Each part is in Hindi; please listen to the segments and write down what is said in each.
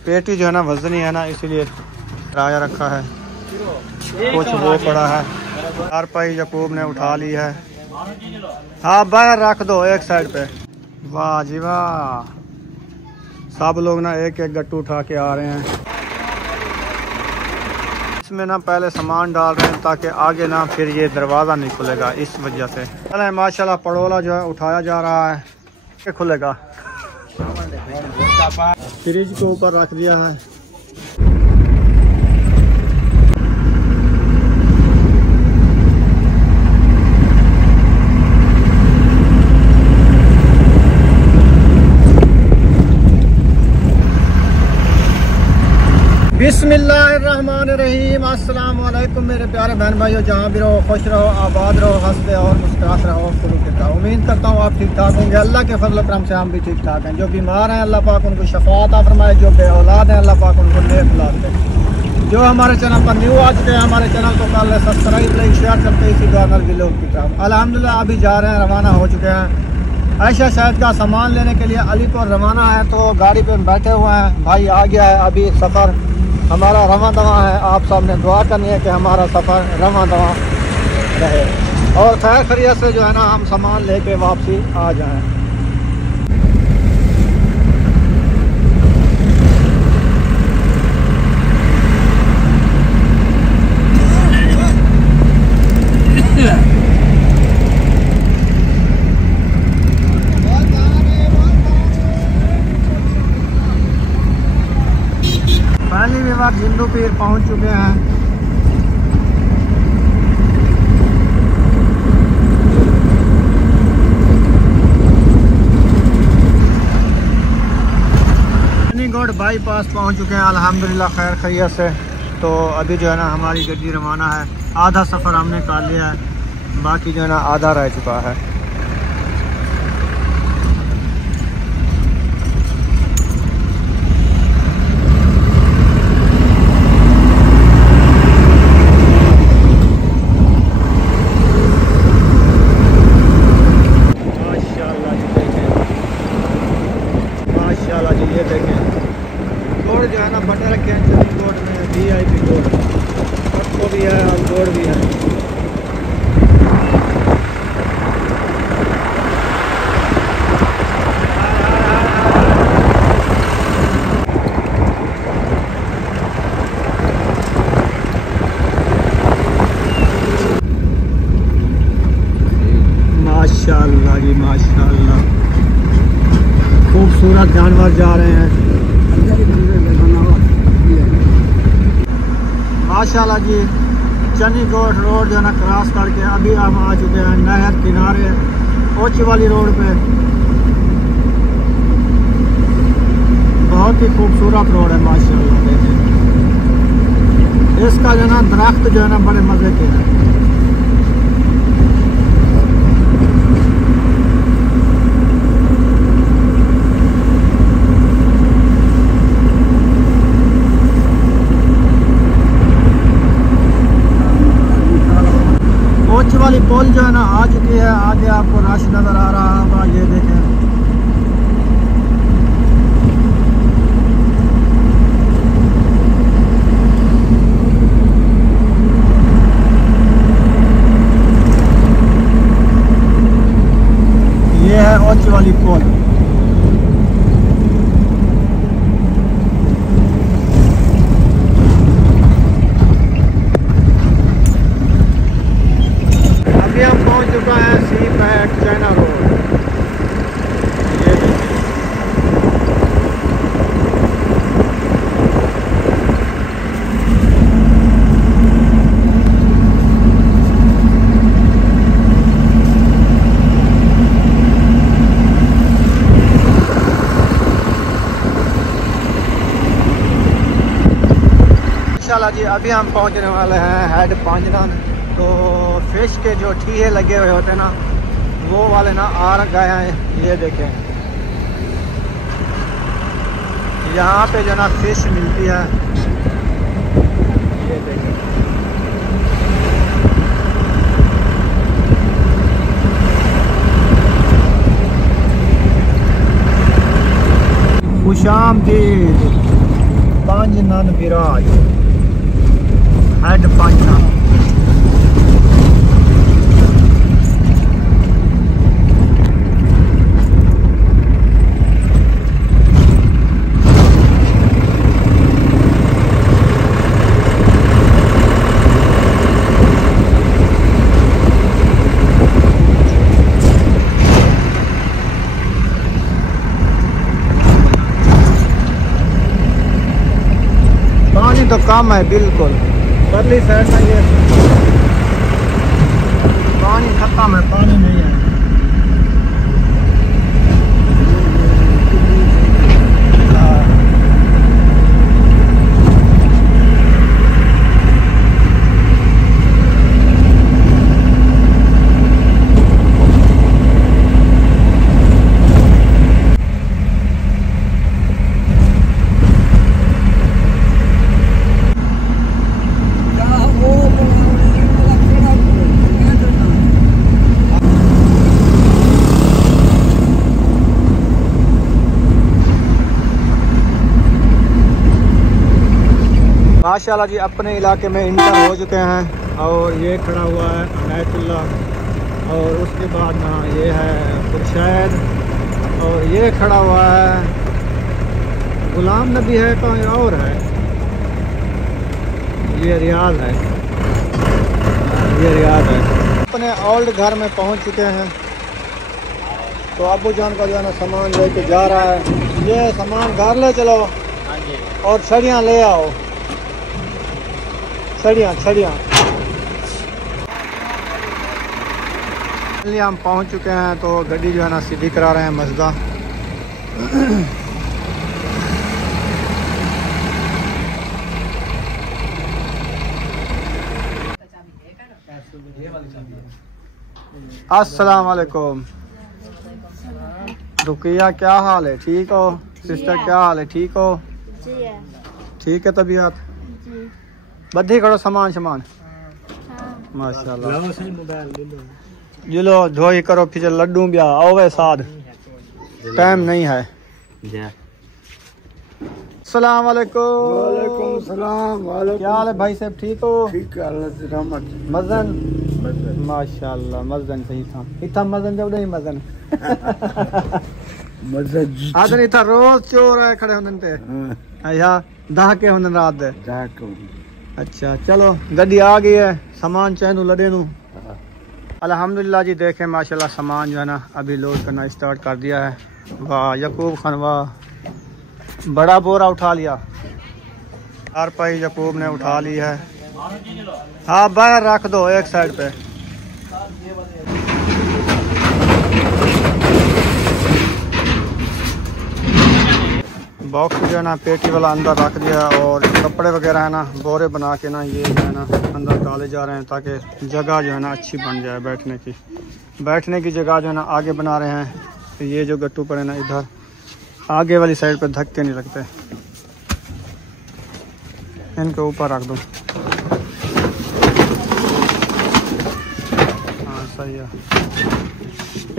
पेटी जो है ना वजनी है ना, इसीलिए किराया रखा है। कुछ वो पड़ा है, 4 पाई यकूब ने उठा ली है। हाँ बाहर रख दो एक साइड पे। वाह जी वाह, सब लोग ना एक एक गट्टू उठा के आ रहे हैं। इसमें ना पहले सामान डाल रहे हैं ताकि आगे ना फिर ये दरवाज़ा नहीं खुलेगा, इस वजह से। चले माशाल्लाह पड़ोला जो है उठाया जा रहा है, ये खुलेगा। फ्रिज के ऊपर रख दिया है। बिस्मिल्लाहिर्रहमानिर्रहीम। अस्सलाम वालेकुम मेरे प्यारे बहन भाइयों, जहाँ भी रहो खुश रहो, आबाद रहो, हंसते और मुस्कुराते रहो। उम्मीद करता हूँ आप ठीक ठाक होंगे। अल्लाह के फजल करम से हम भी ठीक ठाक हैं। जो बीमार हैं अल्लाह पाक उनको शफा अता फरमाए, जो बे औलाद हैं अल्लाह पाक उनको नेक औलाद दे। जो हमारे चैनल पर न्यू आ चुके हैं, हमारे चैनल को कर ले सब्सक्राइब, लाइक, शेयर करते इसी गानर वीडियो की तरफ। अल्हम्दुलिल्लाह अभी जा रहे हैं, रवाना हो चुके हैं। आयशा शायद का सामान लेने के लिए अलीपुर रवाना है, तो गाड़ी पे बैठे हुए हैं। भाई आ गया है, अभी सफ़र हमारा रवां दवां है। आप सब ने दुआ करनी है कि हमारा सफ़र रवां दवां रहे और खैर खैरियत से जो है ना हम सामान लेके वापसी आ जाएं। पहली भी बार जिंदू पीर पहुंच चुके हैं। चनीगढ़ बाईपास पहुंच चुके हैं अल्हम्दुलिल्लाह खैर खैरियत से। तो अभी जो है ना हमारी गड्डी रवाना है। आधा सफ़र हमने कर लिया है, बाकी जो है ना आधा रह चुका है। ये देखें गोड़ जो है ना बटे रखे हैं चनीगढ़ में, VIP गोड़ सबको भी है और गोड़ भी है। माशाल्लाह जी माशाल्लाह, खूबसूरत जानवर जा रहे हैं माशाल्लाह जी। चनीगढ़ रोड जो है ना क्रॉस करके अभी हम आ चुके हैं नहर किनारे ओची वाली रोड पे। बहुत ही खूबसूरत रोड है माशाल्लाह। देखें इसका जो है ना दरख्त जो है ना बड़े मज़े के हैं। वाली पोल जो है ना आ चुकी है। आगे आपको रश नज़र आ रहा होगा, ये देखें। ये है ओची वाली पोल। हम पहुंच चुका है सी पैक चाइना रोड। ये देखिए इंशाल्लाह जी। अभी हम पहुंचने वाले हैं हेड पांजरान। तो फिश के जो ठीहे लगे हुए होते हैं ना, वो वाले ना आ गए हैं। ये देखें यहाँ पे जो ना फिश मिलती है। ये देखें खुशामदीद। 5 नन विराज हेड 5 नन। तो कम है बिल्कुल, परली साइड में ये पानी खत्म है, पानी नहीं है। माशाल्लाह जी अपने इलाके में इंटर हो चुके हैं और ये खड़ा हुआ है अनायतुल्लाह और उसके बाद ना ये है खुर्शैद और ये खड़ा हुआ है गुलाम नबी है, कहीं और है, ये रियाज है, ये रियाज है। अपने ओल्ड घर में पहुंच चुके हैं तो अबू जान का जो है ना सामान लेके जा रहा है। ये सामान घर ले चलो और छड़ियाँ ले आओ, छड़ियाँ हम पहुंच चुके हैं तो गाड़ी जो है ना सीधी करा रहे हैं मजदा। अस्सलाम वालेकुम। रुकिया क्या हाल है, ठीक हो? सिस्टर क्या हाल है, ठीक हो? ठीक है तबीयत? बद्धी करो सामान माशाल्लाह। जिलो धोई करो फिर लड्डू ब्या आओगे साथ, टाइम नहीं है। अस्सलाम वालेकुम। वालेकुम सलाम। क्या हाल है भाई साहब, ठीक हो? ठीक है अल्लाह से रहमत। मजन माशाल्लाह मजन सही था, इतना मजन जब नहीं मजन मजन आदन इतना रोज चोर है खड़े होने ते या दाह के होने रात दे। अच्छा चलो गड्डी आ गई है, सामान चैनू लड़े नू अल्हम्दुलिल्लाह जी। देखें माशाल्लाह सामान जो है ना अभी लोड करना स्टार्ट कर दिया है। वाह यकूब खान वाह, बड़ा बोरा उठा लिया, हर पाई यकूब ने उठा ली है। हाँ बाहर रख दो एक साइड पे। बॉक्स जो है ना पेटी वाला अंदर रख दिया और कपड़े वगैरह है ना बोरे बना के ना ये जो है ना अंदर डाले जा रहे हैं ताकि जगह जो है ना अच्छी बन जाए बैठने की जगह जो है ना आगे बना रहे हैं। तो ये जो गट्टू पड़े ना इधर आगे वाली साइड पे धक्के नहीं लगते, इनके ऊपर रख दो। हाँ सही है,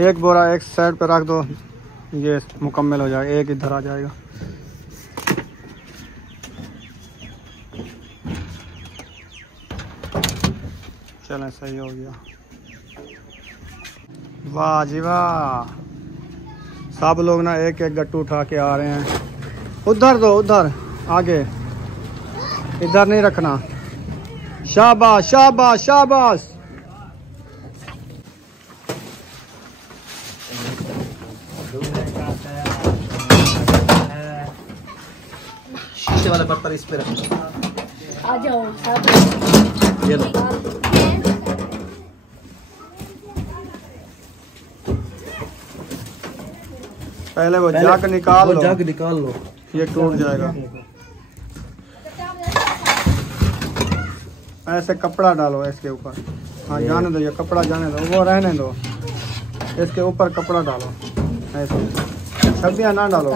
एक बोरा एक साइड पे रख दो, ये मुकम्मल हो जाएगा, एक इधर आ जाएगा। चलें सही हो गया। वाह जी वाह, सब लोग ना एक एक गट्टू उठा के आ रहे हैं। उधर दो, उधर आगे, इधर नहीं रखना। शाबाश शाबाश शाबाश। शीशे वाला बर्तन इस पे रखो। आ जाओ ये लो। पहले वो जग निकाल लो, जग निकाल लो, ये टूट जाएगा। ऐसे कपड़ा डालो इसके ऊपर। हाँ जाने दो, ये कपड़ा जाने दो, वो रहने दो, इसके ऊपर कपड़ा डालो ऐसे, छब्बियाँ ना डालो।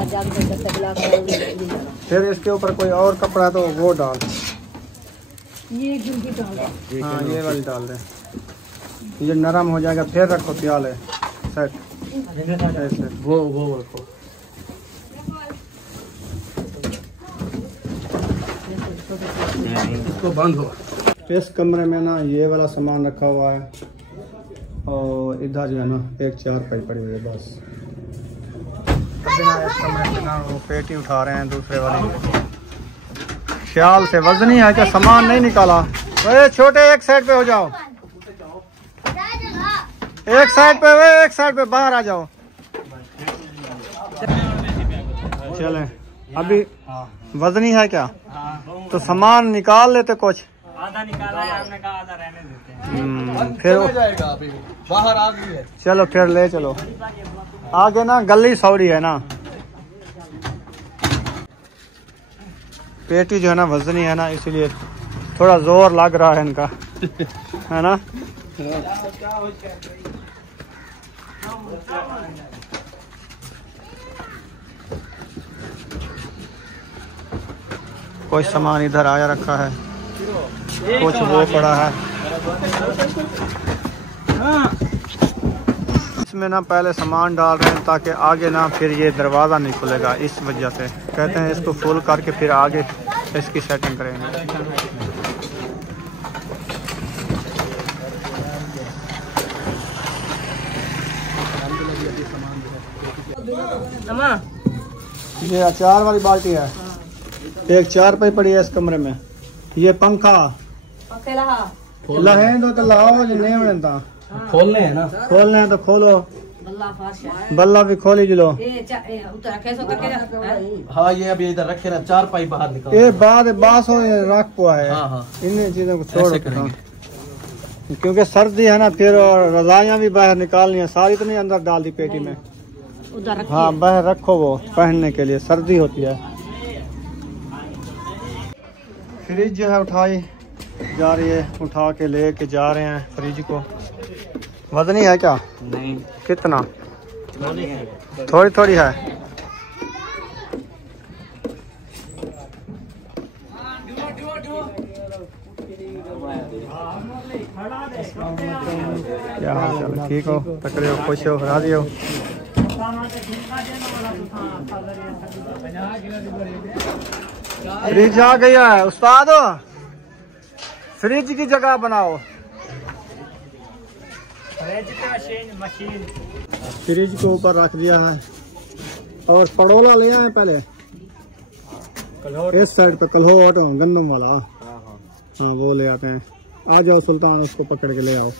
फिर इसके ऊपर कोई और कपड़ा तो वो डाल, ये डाल। हाँ ये वाली डाल दे, ये नरम हो जाएगा। फिर रखो प्याले सेट ऐसे, वो रखो। उसको बंद हो। इस कमरे में ना ये वाला सामान रखा हुआ है और इधर जो है ना एक चारपाई पड़ी हुई है बस। अभी ना इस कमरे में ना वो पेटी उठा रहे हैं दूसरे वाली, ख्याल से वजनी है क्या, सामान नहीं निकाला। अरे छोटे एक साइड पे हो जाओ, एक साइड पे, वे एक साइड पे बाहर आ जाओ। चले अभी वजनी है क्या, तो सामान निकाल लेते कुछ। आधा निकाला है हमने कहा, आधा रहने देते हैं। फिर हो जाएगा अभी बाहर आ गई है। चलो फिर ले चलो आगे ना, गली सौड़ी है ना, पेटी जो है ना वजनी है ना, इसलिए थोड़ा जोर लग रहा है इनका है ना। कुछ सामान इधर आया रखा है, कुछ वो पड़ा है। इसमें ना पहले सामान डाल रहे हैं ताकि आगे ना फिर ये दरवाज़ा नहीं खुलेगा, इस वजह से कहते हैं इसको फुल करके फिर आगे इसकी सेटिंग करेंगे। ये अचार वाली बाल्टी है, एक चारपाई पड़ी है इस कमरे में, ये पंखा लहें तो लाओ, नहीं बनता खोलने हैं ना, खोलने हैं तो खोलो, बल्ला भी खोली जिलो। हाँ ये अभी इधर रखे ना, चारपाई बाहर निकाल। ये बाद बास हो रख हुआ है। हाँ हाँ इन चीजों को ऐसे छोड़, करेंगे। क्योंकि सर्दी है ना, फिर और रजाइयाँ भी बाहर निकालनी है, सारी तो नहीं अंदर डाल दी पेटी में। हाँ बाहर रखो, वो पहनने के लिए सर्दी होती है। फ्रिज जो है उठाई जा रही है, उठा के लेके जा रहे हैं फ्रिज को। वजनी है क्या? नहीं, कितना? थोड़ी थोड़ी है। क्या हाल चाल है? ठीक हो? तकड़े हो? खुश हो? राजी हो? फ्रिज आ गया है उस्ताद, फ्रिज की जगह बनाओ। फ्रिज के ऊपर रख दिया है और पड़ोला ले आए पहले इस साइड पे, कल्होट गंदम वाला। हाँ वो ले आते हैं। आ जाओ सुल्तान, उसको पकड़ के ले आओ।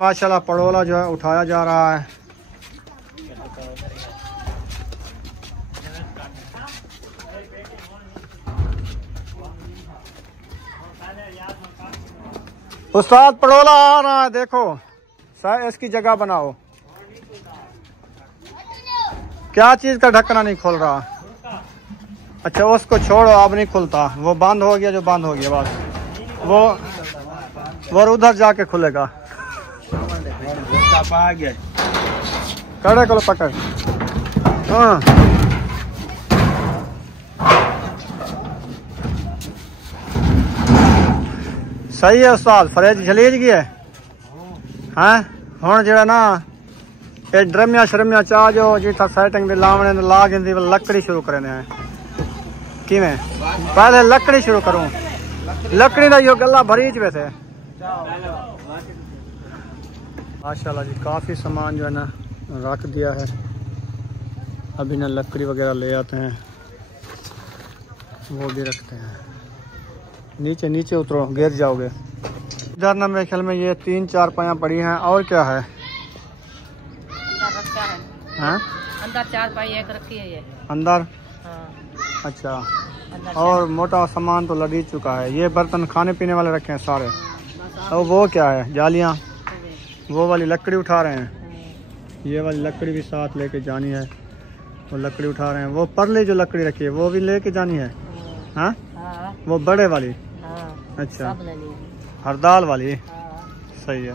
माशाल्लाह पड़ोला जो है उठाया जा रहा है। उस्ताद पड़ोला आ रहा है, देखो इसकी जगह बनाओ। क्या चीज का ढक्कना नहीं खोल रहा? अच्छा उसको छोड़ो, अब नहीं खुलता, वो बंद हो गया, जो बंद हो गया बस, वो उधर जाके खुलेगा। आ गया, कड़े को पकड़। हाँ सही है उस्ताद, फ्रिज झलीज गया है। हुण जो ना ये ड्रमिया शरमिया चाह जो जिथा सेटिंग लावने ला के लकड़ी शुरू करने हैं। किवें पहले लकड़ी शुरू करूं, लकड़ी का यो गला भरीच वैसे। माशाल्लाह जी काफ़ी सामान जो है ना रख दिया है। अभी ना लकड़ी वगैरह ले आते हैं, वो भी रखते हैं। नीचे नीचे उतरो, गिर जाओगे। इधर ना मेरे ख्याल में ये 3-4 पाया पड़ी हैं। और क्या है? अंदर रखा है। हाँ? अंदर 4 पाई एक रखी है ये अंदर। हाँ। अच्छा, अंदर और मोटा सामान तो लड़ी चुका है। ये बर्तन खाने पीने वाले रखे हैं सारे। और वो क्या है? जालियाँ, वो वाली लकड़ी उठा रहे हैं। ये वाली लकड़ी भी साथ लेके जानी है, वो लकड़ी उठा रहे हैं। वो परली जो लकड़ी रखी है वो भी लेके जानी है। हाँ हाँ, वो बड़े वाली। हाँ, अच्छा सब ले लिए। हरदाल वाली। हाँ। सही है।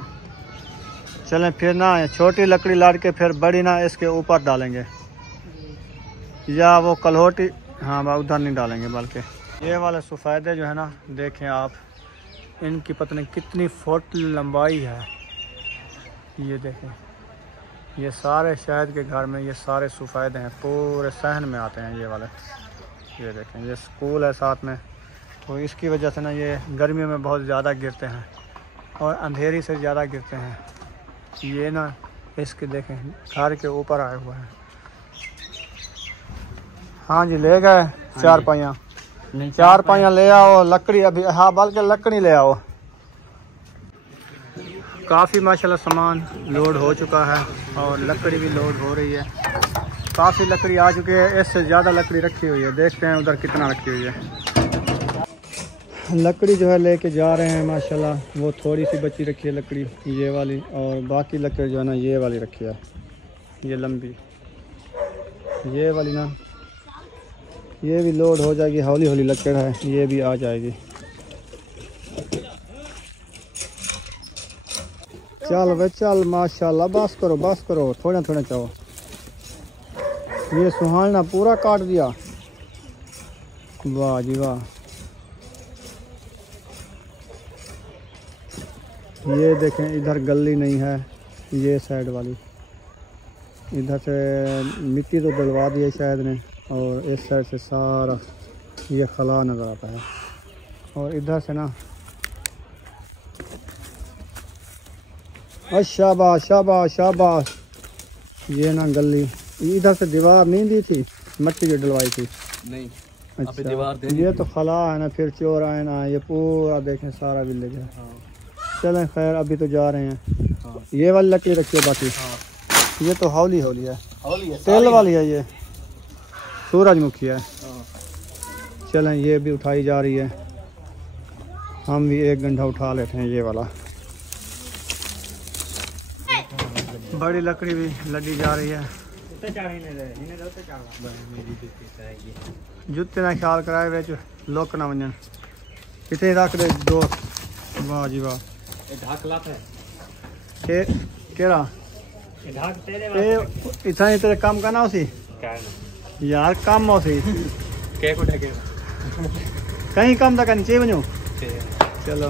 चलें फिर ना छोटी लकड़ी लाद के फिर बड़ी ना इसके ऊपर डालेंगे, या वो कलहोटी। हाँ उधर नहीं डालेंगे, बल्कि ये वाले सफ़ेदे जो है ना, देखें आप, इनकी पता नहीं कितनी फुट लंबाई है। ये देखें, ये सारे शहद के घर में ये सारे सफ़ेद हैं, पूरे सहन में आते हैं ये वाले। ये देखें, ये स्कूल है साथ में, तो इसकी वजह से ना ये गर्मियों में बहुत ज़्यादा गिरते हैं और अंधेरी से ज़्यादा गिरते हैं। ये ना इसके देखें घर के ऊपर आए हुए हैं। हाँ जी, ले गए चार पाइयाँ। चार पाइयाँ ले आओ, लकड़ी अभी, हाँ बल्कि लकड़ी ले आओ। काफ़ी माशाल्लाह सामान लोड हो चुका है और लकड़ी भी लोड हो रही है। काफ़ी लकड़ी आ चुकी है, इससे ज़्यादा लकड़ी रखी हुई है। देखते हैं उधर कितना रखी हुई है। लकड़ी जो है लेके जा रहे हैं माशाल्लाह। वो थोड़ी सी बची रखी है लकड़ी ये वाली, और बाकी लकड़ी जो है ना ये वाली रखी है, ये लंबी। ये वाली ना ये भी लोड हो जाएगी, हौली हौली लकड़ है, ये भी आ जाएगी। चल वे चल माशाल्लाह, बस करो, थोड़ा थोड़ा चाहो। ये सुहाना पूरा काट दिया, वाह जी वाह। ये देखें, इधर गली नहीं है, ये साइड वाली, इधर से मिट्टी तो डलवा दी है शायद ने, और इस साइड से सारा ये खला नज़र आता है। और इधर से ना शाबाश शाबाश शाबाश। ये ना गली, इधर से दीवार नहीं दी थी, मट्टी जो डलवाई थी नहीं। अच्छा, दीवार ये तो खला है ना, फिर चोर आए ना, ये पूरा देखें सारा विलेज है। चलें खैर, अभी तो जा रहे हैं। ये वाली लकड़ी रखी है बाकी। ये तो हौली हौली है, तेल वाली है, ये सूरजमुखी है। चलें, ये भी उठाई जा रही है, हम भी एक घंटा उठा लेते हैं ये वाला। बड़ी लकड़ी भी लदी जा रही है। जुत्ते ना ख्याल कराए बेच लोक ना वजन कितने रख दे दो। वाह जी वाह। केरा इतना ही तेरे काम करना उसी यार, काम उसी कहीं काम तक नीचे बनो। चलो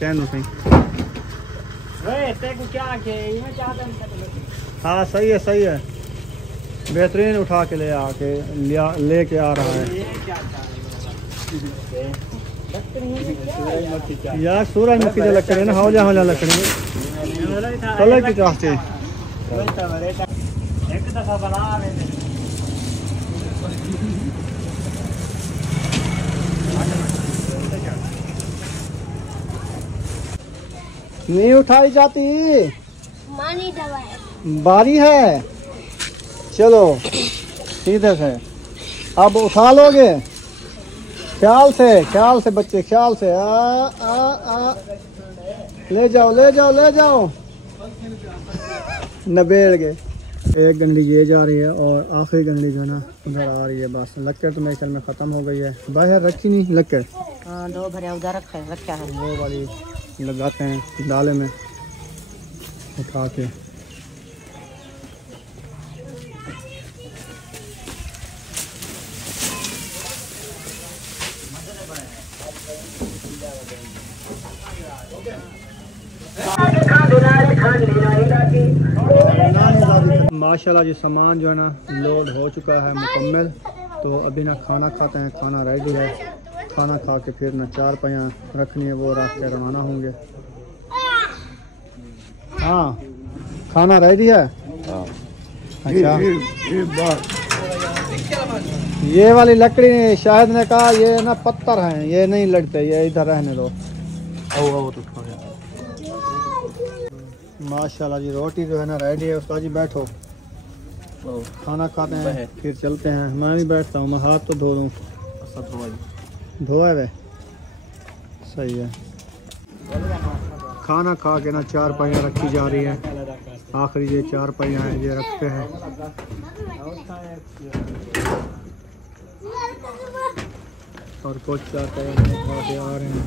चैन सही। हाँ सही है, बेहतरीन उठा के लेके आ रहा है यार। सूरजमुखी जो लकड़ी है ना, हौला हौला लकड़ी कलर की चाहते। नहीं उठाई जाती, बारी है। चलो सीधे से अब उठा लोगे, ख्याल से बच्चे, ख्याल से। आ ले जाओ नबेड़ के। एक गंडी ये जा रही है और आखिरी गंडी जो है ना उधर आ रही है। बस लक्कर तो मेरे ख्याल में ख़त्म हो गई है। बाहर रखी नहीं लक्कर, दो भरे उधर रखा है, वो वाली लगाते हैं डाले में उठा के। माशाल्लाह जी सामान जो है ना लोड हो चुका है मुकम्मल। तो अभी ना खाना खाते हैं, खाना रेडी है। खाना खा के फिर ना चार पाइयाँ रखनी है, वो रख के रवाना होंगे। हाँ खाना रेडी है। अच्छा ये वाली लकड़ी शायद ने कहा ये ना पत्थर हैं, ये नहीं लड़ते, ये इधर रहने दो। माशाल्लाह जी रोटी जो है ना रेडी है। उस्ताद जी बैठो, खाना खाते हैं फिर चलते हैं। मैं भी बैठता हूँ, मैं हाथ तो धो दूँ। धोआ है सही है। खाना खा के ना चार पाइयाँ रखी जा रही है। आखिरी ये चार पाइयाँ हैं, ये रखते हैं। और कुछ चार पाइयाँ खाते आ रहे हैं।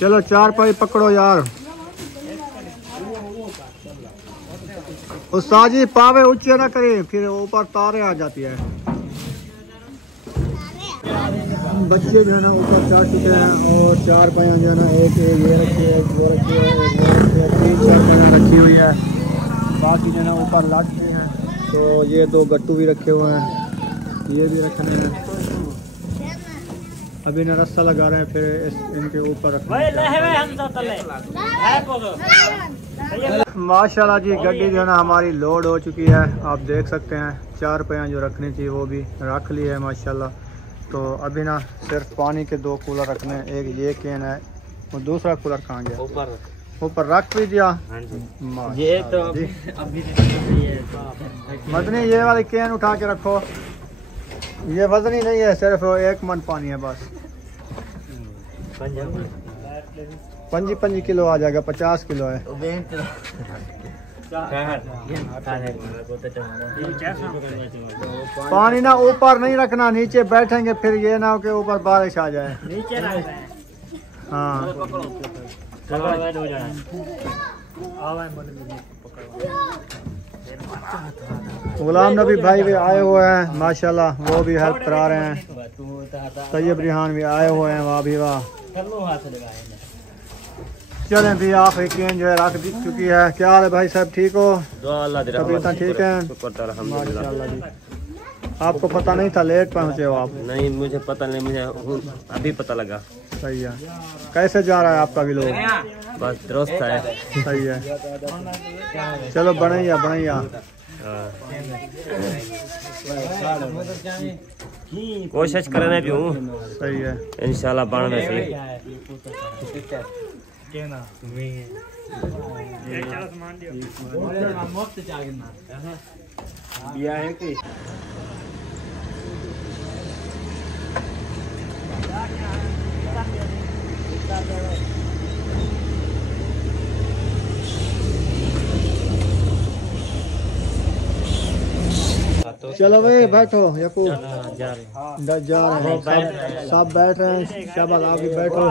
चलो चार पाई पकड़ो यार। उस्ताद जी पावे ऊंचे ना करें, फिर ऊपर तारे आ जाती है। बच्चे जो है ना ऊपर चढ़ चुके हैं और 4 पाया जो है ना एक ये रखी है, एक वो रखी है, एक वो रखी है, 3-4 पाया रखी हुई है। बाकी जो है ना ऊपर लग गए हैं। तो ये 2 गट्टू भी रखे हुए हैं, ये भी रखने हैं। अभी ना रस्सा लगा रहे हैं, फिर इनके ऊपर रखना है। माशाल्लाह जी गड्डी जो है ना हमारी लोड हो चुकी है। आप देख सकते हैं 4 पैया जो रखनी थी वो भी रख ली है माशाल्लाह। तो अभी ना सिर्फ पानी के 2 कूलर रखने हैं, एक ये कैन है और दूसरा कूलर कहाँ गया? ऊपर रख भी दिया। ये तो अभी मदनी ये वाली कैन उठा के रखो, ये वजनी नहीं है, सिर्फ 1 मन पानी है बस। 5 किलो आ जाएगा, 50 किलो है। पानी ना ऊपर नहीं रखना, नीचे बैठेंगे फिर ये ना हो कि ऊपर बारिश आ जाए। हाँ गुलाम नबी भाई भी आए हुए हैं माशाल्लाह, वो भी हेल्प करा रहे हैं। तैयब रिहान भी आए हुए हैं, वाह भी वाह। चलें भी आप एक जो है रख दी चुकी है। क्या हाल है भाई साहब, ठीक हो? तबीयत ठीक है माशाल्लाह जी। आपको पता नहीं था, लेट पहुँचे हो आप? नहीं मुझे पता नहीं, मुझे अभी पता लगा। सही है। कैसे जा रहा है आपका भी लोग? बस दुरुस्त है। सही है, चलो बढ़िया बढ़िया। कोशिश करने भी हूँ, सही है इंशाल्लाह बढ़ने से। चलो भाई बैठो यकूब, जा रहे हैं सब बैठ रहे हैं। शाबाश आप भी बैठो,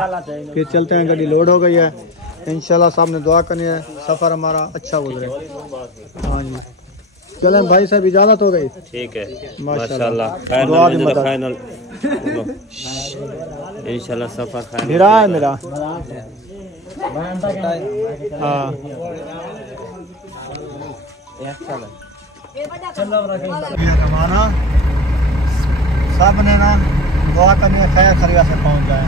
फिर चलते हैं। गाड़ी लोड हो गई है, इंशाल्लाह साहब ने दुआ करनी है, सफ़र हमारा अच्छा गुजरे। हाँ जी चलें भाई साहब, इजाज़त हो गई। ठीक है माशाल्लाह, फाइनल इंशाल्लाह सफर भिरा है मेरा। हाँ हमारा सब ने ना दुआ करनी है, खैर खरिया से पहुँच जाए।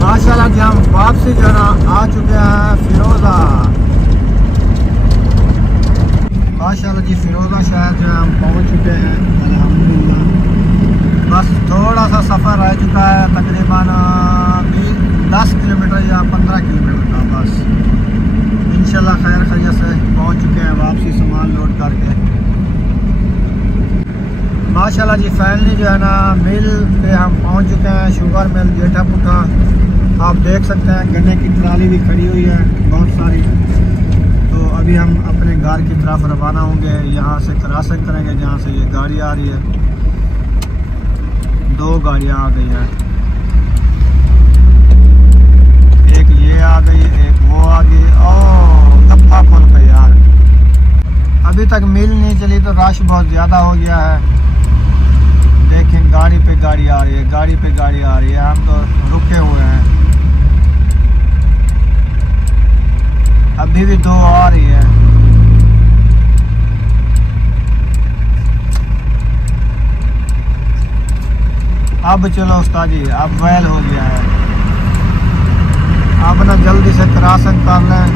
माशाल्लाह जी हम वापसी जो है ना आ चुके हैं फिरोजा। माशाल्लाह जी फिरोजा शहर जो है हम पहुँच चुके हैं अल्हम्दुलिल्लाह। बस थोड़ा सा सफ़र रह चुका है, तकरीबन 10 किलोमीटर या 15 किलोमीटर का बस। इंशाल्लाह खैर खैरियत से पहुँच चुके हैं वापसी सामान लोड करके। माशाल्लाह जी फाइनली जो है ना मिल पे हम पहुँच चुके हैं, शुगर मिल जेठा पुठा। आप देख सकते हैं गन्ने की ट्राली भी खड़ी हुई है बहुत सारी। तो अभी हम अपने घर की तरफ रवाना होंगे, यहाँ से क्रॉसिंग करेंगे जहाँ से ये गाड़ी आ रही है। 2 गाड़ियाँ आ गई हैं, एक ये आ गई एक वो आ गई। ओह धप्पा खोल पे यार, अभी तक मिल नहीं चली तो रश बहुत ज़्यादा हो गया है। देखें गाड़ी पे गाड़ी आ रही है, गाड़ी पे गाड़ी आ रही है, हम तो रुके हुए हैं। अभी भी 2 आ रही है। अब चलो उस्ताद जी, अब वैल हो गया है। अब ना जल्दी से क्रॉसिंग कर लें